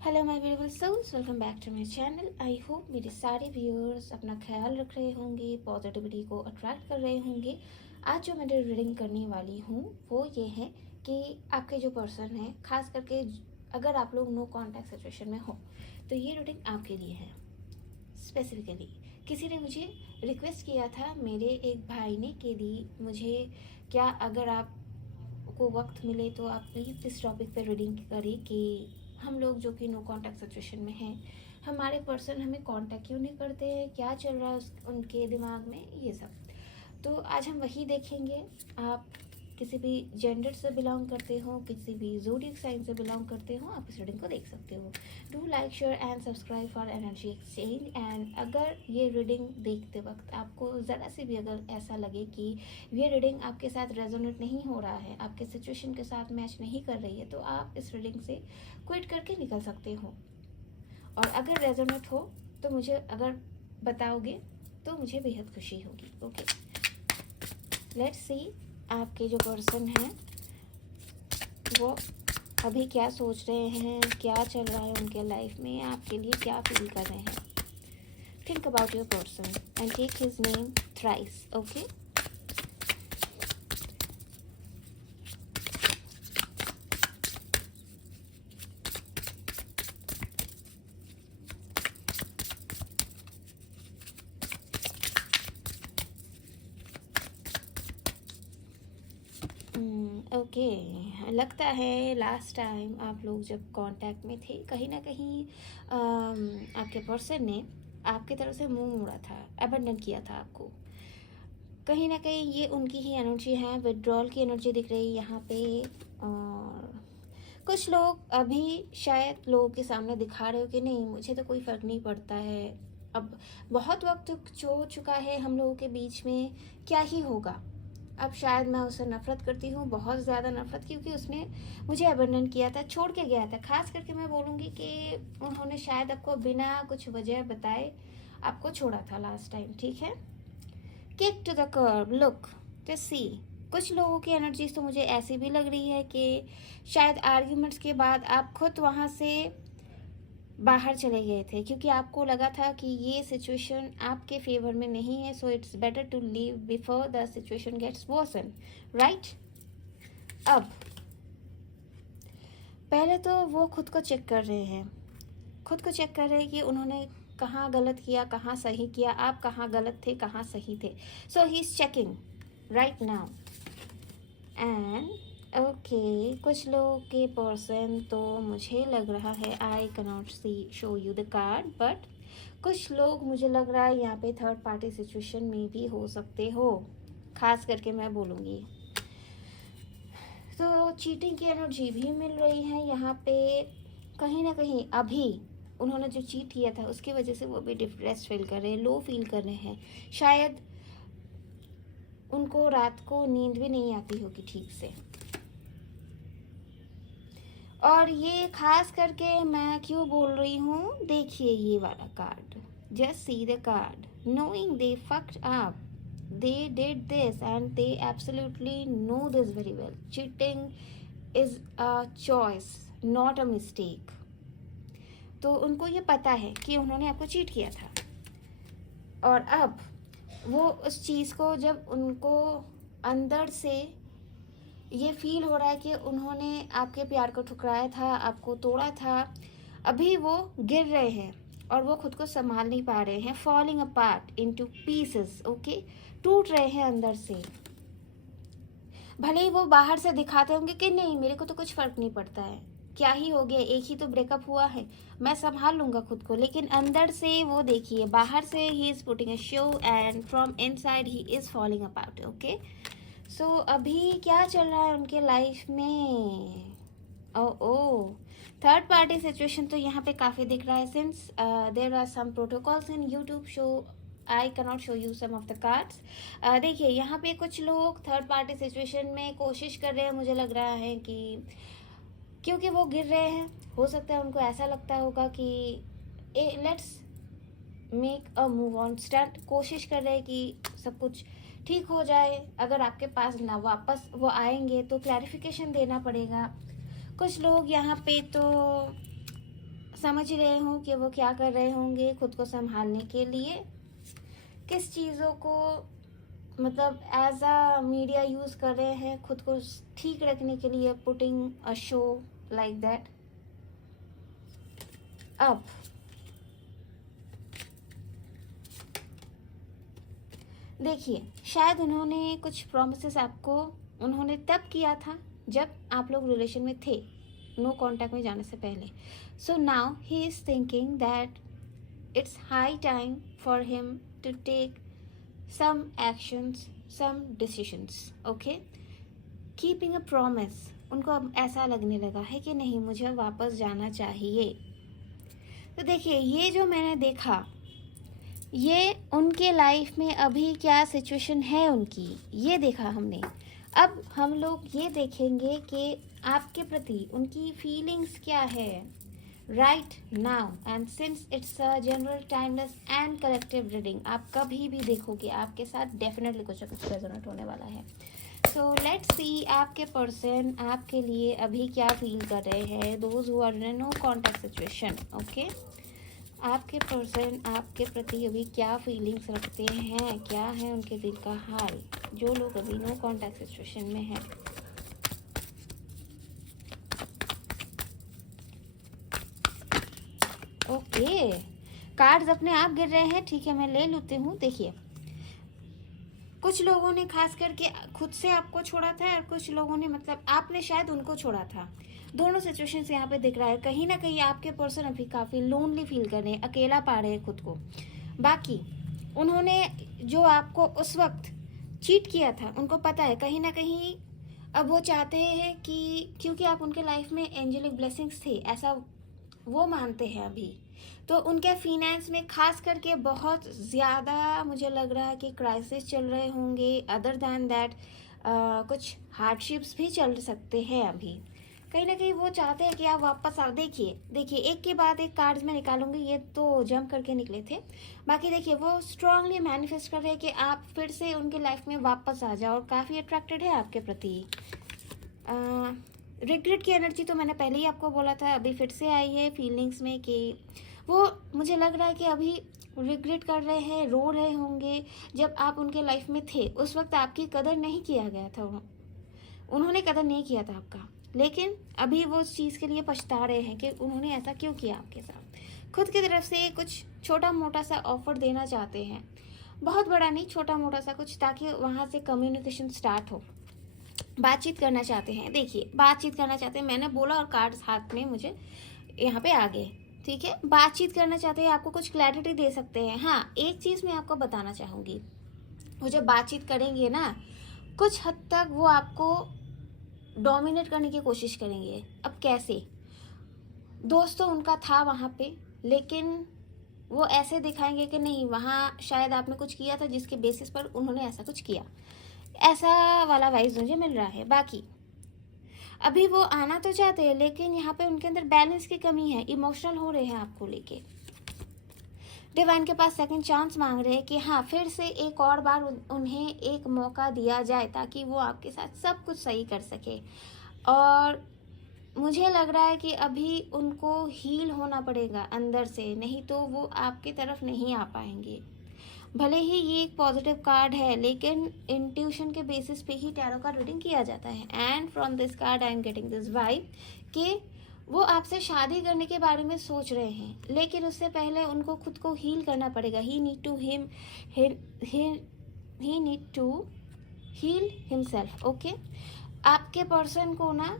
Hello my beautiful souls, welcome back to my channel. I hope मेरे सारे viewers अपना ख्याल रख रहे होंगे, पॉजिटिविटी को अट्रैक्ट कर रहे होंगे। आज जो मैं रीडिंग करने वाली हूँ वो ये है कि आपके जो पर्सन है, खास करके अगर आप लोग नो कॉन्टैक्ट सिचुएशन में हो तो ये रीडिंग आपके लिए है। स्पेसिफिकली किसी ने मुझे रिक्वेस्ट किया था, मेरे एक भाई ने, कि दी मुझे क्या अगर आपको वक्त मिले तो आप प्लीज़ इस टॉपिक पर रीडिंग करें कि हम लोग जो कि नो कांटेक्ट सिचुएशन में हैं, हमारे पर्सन हमें कांटेक्ट क्यों नहीं करते हैं, क्या चल रहा है उनके दिमाग में, ये सब। तो आज हम वही देखेंगे। आप किसी भी जेंडर से बिलोंग करते हो, किसी भी ज़ोडिएक साइन से बिलोंग करते हो, आप इस रीडिंग को देख सकते हो। Do like, share and subscribe for energy exchange. And अगर ये रीडिंग देखते वक्त आपको ज़रा सी भी अगर ऐसा लगे कि ये रीडिंग आपके साथ रेजोनेट नहीं हो रहा है, आपके सिचुएशन के साथ मैच नहीं कर रही है, तो आप इस रीडिंग से क्विट करके निकल सकते हो। और अगर रेजोनेट हो तो मुझे अगर बताओगे तो मुझे बेहद खुशी होगी। ओके, लेट्स सी आपके जो पर्सन हैं वो अभी क्या सोच रहे हैं, क्या चल रहा है उनके लाइफ में, आपके लिए क्या फील कर रहे हैं। Think about your person and take his name thrice. Okay, okay. लगता है लास्ट टाइम आप लोग जब कांटेक्ट में थे, कहीं ना कहीं आपके पर्सन ने आपकी तरफ से मुंह मोड़ा था, अबंडन किया था आपको। कहीं ना कहीं ये उनकी ही एनर्जी है, विड्रॉल की एनर्जी दिख रही है यहाँ पे। और कुछ लोग अभी शायद लोगों के सामने दिखा रहे हो कि नहीं, मुझे तो कोई फ़र्क नहीं पड़ता है, अब बहुत वक्त हो चुका है हम लोगों के बीच में, क्या ही होगा, अब शायद मैं उससे नफ़रत करती हूँ, बहुत ज़्यादा नफ़रत, क्योंकि उसने मुझे अबंडन किया था, छोड़ के गया था। खास करके मैं बोलूँगी कि उन्होंने शायद आपको बिना कुछ वजह बताए आपको छोड़ा था लास्ट टाइम, ठीक है। Kick to the curb, look to see. कुछ लोगों की एनर्जीज तो मुझे ऐसी भी लग रही है कि शायद आर्ग्यूमेंट्स के बाद आप खुद वहाँ से बाहर चले गए थे, क्योंकि आपको लगा था कि ये सिचुएशन आपके फेवर में नहीं है, so it's better to leave before the situation gets worsen, right. अब पहले तो वो खुद को चेक कर रहे हैं, खुद को चेक कर रहे हैं कि उन्होंने कहाँ गलत किया, कहाँ सही किया, आप कहाँ गलत थे, कहाँ सही थे। So he is checking right now. And okay, कुछ लोगों के पर्सन तो मुझे लग रहा है, I cannot see show you the card, but कुछ लोग मुझे लग रहा है यहाँ पे थर्ड पार्टी सिचुएशन में भी हो सकते हो, खास करके मैं बोलूँगी। तो चीटिंग की एनर्जी भी मिल रही है यहाँ पे। कहीं ना कहीं अभी उन्होंने जो चीट किया था उसकी वजह से वो भी डिप्रेस फील कर रहे हैं, लो फील कर रहे हैं, शायद उनको रात को नींद भी नहीं आती होगी ठीक से। और ये खास करके मैं क्यों बोल रही हूँ, देखिए ये वाला card, just see the card, knowing they fucked up, they did this and they absolutely know this very well. Cheating is a choice, not a mistake. तो उनको ये पता है कि उन्होंने आपको चीट किया था, और अब वो उस चीज़ को, जब उनको अंदर से ये फील हो रहा है कि उन्होंने आपके प्यार को ठुकराया था, आपको तोड़ा था, अभी वो गिर रहे हैं और वो खुद को संभाल नहीं पा रहे हैं, falling apart into pieces. Okay, टूट रहे हैं अंदर से। भले ही वो बाहर से दिखाते होंगे कि नहीं, मेरे को तो कुछ फर्क नहीं पड़ता है, क्या ही हो गया, एक ही तो ब्रेकअप हुआ है, मैं संभाल लूंगा खुद को, लेकिन अंदर से वो देखिए, बाहर से he is putting a show and from inside he is falling apart. Okay, so अभी क्या चल रहा है उनके लाइफ में। ओ थर्ड पार्टी सिचुएशन तो यहाँ पे काफ़ी दिख रहा है, since there are some protocols in YouTube show, I cannot show you some of the cards. देखिए यहाँ पे कुछ लोग थर्ड पार्टी सिचुएशन में कोशिश कर रहे हैं, मुझे लग रहा है कि क्योंकि वो गिर रहे हैं, हो सकता है उनको ऐसा लगता होगा कि let's make a move on, start, कोशिश कर रहे हैं कि सब कुछ ठीक हो जाए। अगर आपके पास ना वापस वो आएंगे तो क्लैरिफिकेशन देना पड़ेगा। कुछ लोग यहाँ पे तो समझ रहे हो कि वो क्या कर रहे होंगे खुद को संभालने के लिए, किस चीज़ों को मतलब एज अ मीडिया यूज़ कर रहे हैं खुद को ठीक रखने के लिए, putting a show like that. अब देखिए, शायद उन्होंने कुछ प्रॉमिसेस आपको उन्होंने तब किया था जब आप लोग रिलेशन में थे, नो कॉन्टैक्ट में जाने से पहले। So now he is thinking that it's high time for him to take some actions, some decisions, okay? Keeping a promise, उनको अब ऐसा लगने लगा है कि नहीं, मुझे अब वापस जाना चाहिए। तो देखिए, ये जो मैंने देखा, ये उनके लाइफ में अभी क्या सिचुएशन है उनकी, ये देखा हमने। अब हम लोग ये देखेंगे कि आपके प्रति उनकी फीलिंग्स क्या है right now, and since it's a general, timeless and collective reading, आप कभी भी देखोगे आपके साथ डेफिनेटली कुछ ना कुछ रेजोनेट होने वाला है। सो लेट्स सी आपके पर्सन आपके लिए अभी क्या फील कर रहे हैं, those who are in no contact situation, okay? आपके पर्सन आपके प्रति अभी क्या फीलिंग्स रखते हैं, क्या है उनके दिल का हाल, जो लोग अभी नो कॉन्टैक्ट सिचुएशन में हैं। ओके, कार्ड्स अपने आप गिर रहे हैं, ठीक है, मैं ले लेती हूँ। देखिए, कुछ लोगों ने खास करके खुद से आपको छोड़ा था और कुछ लोगों ने मतलब आपने शायद उनको छोड़ा था। दोनों सिचुएशन यहाँ पे दिख रहा है। कहीं ना कहीं आपके पर्सन अभी काफ़ी लोनली फील कर रहे हैं, अकेला पा रहे हैं खुद को। बाकी उन्होंने जो आपको उस वक्त चीट किया था, उनको पता है कहीं ना कहीं अब वो चाहते हैं कि क्योंकि आप उनके लाइफ में एंजेलिक ब्लेसिंग्स थे, ऐसा वो मानते हैं अभी, तो उनके फिनेंस में खास करके बहुत ज़्यादा मुझे लग रहा है कि क्राइसिस चल रहे होंगे। अदर दैन दैट कुछ हार्डशिप्स भी चल सकते हैं अभी। कहीं ना कहीं वो चाहते हैं कि आप वापस आओ। देखिए देखिए, एक के बाद एक कार्ड्स में निकालूंगी, ये तो जंप करके निकले थे। बाकी देखिए, वो स्ट्रांगली मैनिफेस्ट कर रहे हैं कि आप फिर से उनके लाइफ में वापस आ जाओ और काफ़ी अट्रैक्टेड है आपके प्रति। रिग्रेट की एनर्जी तो मैंने पहले ही आपको बोला था, अभी फिर से आई है फीलिंग्स में कि वो मुझे लग रहा है कि अभी रिग्रेट कर रहे हैं, रो रहे होंगे। जब आप उनके लाइफ में थे उस वक्त आपकी कदर नहीं किया गया था, उन्होंने कदर नहीं किया था आपका, लेकिन अभी वो उस चीज़ के लिए पछता रहे हैं कि उन्होंने ऐसा क्यों किया आपके साथ। खुद की तरफ से कुछ छोटा मोटा सा ऑफर देना चाहते हैं, बहुत बड़ा नहीं, छोटा मोटा सा कुछ, ताकि वहाँ से कम्युनिकेशन स्टार्ट हो। बातचीत करना चाहते हैं, देखिए बातचीत करना चाहते हैं, मैंने बोला और कार्ड्स हाथ में मुझे यहाँ पे आ गए, ठीक है। बातचीत करना चाहते हैं, आपको कुछ क्लैरिटी दे सकते हैं। हाँ, एक चीज़ मैं आपको बताना चाहूँगी, वो जब बातचीत करेंगे ना, कुछ हद तक वो आपको डोमिनेट करने की कोशिश करेंगे। अब कैसे? दोस्त तो उनका था वहाँ पे, लेकिन वो ऐसे दिखाएंगे कि नहीं, वहाँ शायद आपने कुछ किया था जिसके बेसिस पर उन्होंने ऐसा कुछ किया, ऐसा वाला वाइज मुझे मिल रहा है। बाकी अभी वो आना तो चाहते हैं, लेकिन यहाँ पे उनके अंदर बैलेंस की कमी है, इमोशनल हो रहे हैं आपको लेके। डिवाइन के पास सेकंड चांस मांग रहे हैं कि हाँ, फिर से एक और बार उन्हें एक मौका दिया जाए ताकि वो आपके साथ सब कुछ सही कर सके। और मुझे लग रहा है कि अभी उनको हील होना पड़ेगा अंदर से, नहीं तो वो आपकी तरफ नहीं आ पाएंगे। भले ही ये एक पॉजिटिव कार्ड है, लेकिन इंट्यूशन के बेसिस पे ही टैरो का रीडिंग किया जाता है। And from this card I am getting this vibe कि वो आपसे शादी करने के बारे में सोच रहे हैं, लेकिन उससे पहले उनको खुद को हील करना पड़ेगा। He need to heal himself, okay. आपके पर्सन को ना,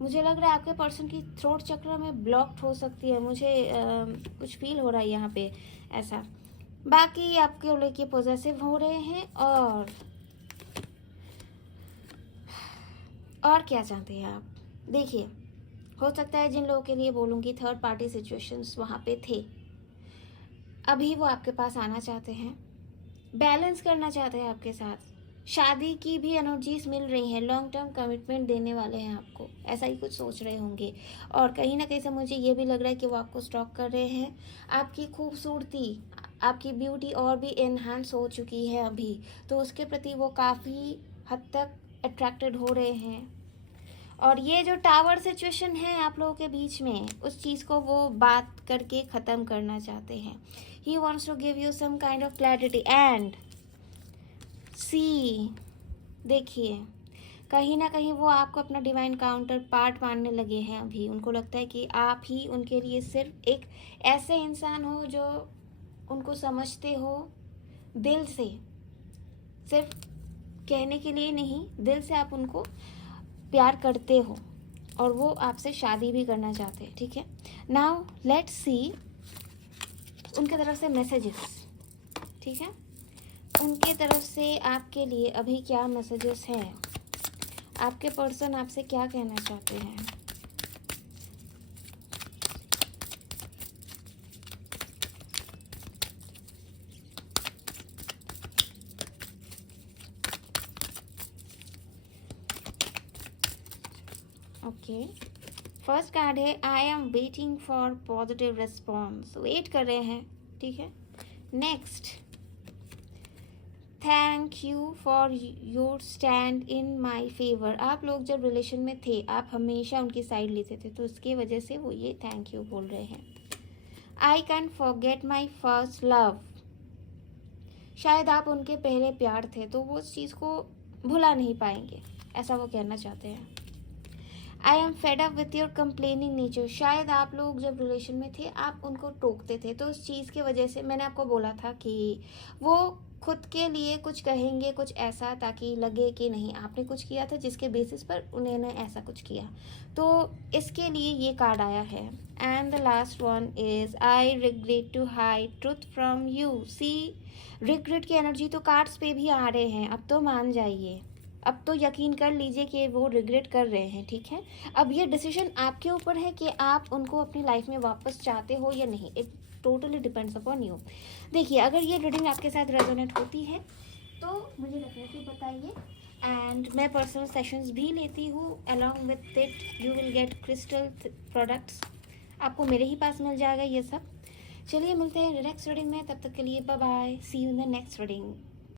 मुझे लग रहा है आपके पर्सन की थ्रोट चक्र में ब्लॉक्ड हो सकती है, मुझे कुछ फील हो रहा है यहाँ पे ऐसा। बाकी आपके लेके पॉजिटिव हो रहे हैं। और क्या चाहते हैं आप? देखिए, हो सकता है जिन लोगों के लिए बोलूँगी थर्ड पार्टी सिचुएशंस वहाँ पे थे, अभी वो आपके पास आना चाहते हैं, बैलेंस करना चाहते हैं आपके साथ। शादी की भी एनर्जीज मिल रही हैं, लॉन्ग टर्म कमिटमेंट देने वाले हैं आपको, ऐसा ही कुछ सोच रहे होंगे। और कहीं ना कहीं से मुझे ये भी लग रहा है कि वो आपको स्टॉक कर रहे हैं। आपकी खूबसूरती, आपकी ब्यूटी और भी एनहांस हो चुकी है अभी, तो उसके प्रति वो काफ़ी हद तक अट्रैक्टेड हो रहे हैं। और ये जो टावर सिचुएशन है आप लोगों के बीच में, उस चीज़ को वो बात करके ख़त्म करना चाहते हैं. He wants to give you some kind of clarity. And see, देखिए कहीं ना कहीं वो आपको अपना डिवाइन काउंटर पार्ट मानने लगे हैं अभी. उनको लगता है कि आप ही उनके लिए सिर्फ एक ऐसे इंसान हो जो उनको समझते हो दिल से, सिर्फ कहने के लिए नहीं, दिल से आप उनको प्यार करते हो और वो आपसे शादी भी करना चाहते हैं. ठीक है, नाउ लेट्स सी उनके तरफ से मैसेजेस. ठीक है, उनके तरफ से आपके लिए अभी क्या मैसेजेस हैं, आपके पर्सन आपसे क्या कहना चाहते हैं. ओके, फर्स्ट कार्ड है I am waiting for positive response. Wait कर रहे हैं. ठीक है, next thank you for your stand in my favour. आप लोग जब रिलेशन में थे आप हमेशा उनकी साइड लेते थे, तो उसकी वजह से वो ये थैंक यू बोल रहे हैं. I can forget my first love. शायद आप उनके पहले प्यार थे तो वो उस चीज़ को भुला नहीं पाएंगे, ऐसा वो कहना चाहते हैं. I am fed up with your complaining nature. शायद आप लोग जब रिलेशन में थे आप उनको टोकते थे, तो उस चीज़ की वजह से मैंने आपको बोला था कि वो खुद के लिए कुछ कहेंगे, कुछ ऐसा, ताकि लगे कि नहीं आपने कुछ किया था जिसके बेसिस पर उन्होंने ऐसा कुछ किया. तो इसके लिए ये कार्ड आया है. And the last one is I regret to hide truth from you. See, regret की एनर्जी तो कार्ड्स पे भी आ रहे हैं. अब तो मान जाइए, अब तो यकीन कर लीजिए कि वो रिग्रेट कर रहे हैं. ठीक है, अब ये डिसीजन आपके ऊपर है कि आप उनको अपनी लाइफ में वापस चाहते हो या नहीं. It totally depends upon you. देखिए, अगर ये रीडिंग आपके साथ रेजोनेट होती है तो मुझे डेफिनेटली बताइए. एंड मैं पर्सनल सेशंस भी लेती हूँ. Along with it you will get crystal products. आपको मेरे ही पास मिल जाएगा ये सब. चलिए मिलते हैं नेक्स्ट रीडिंग में. तब तक के लिए bye bye. See you in the next reading.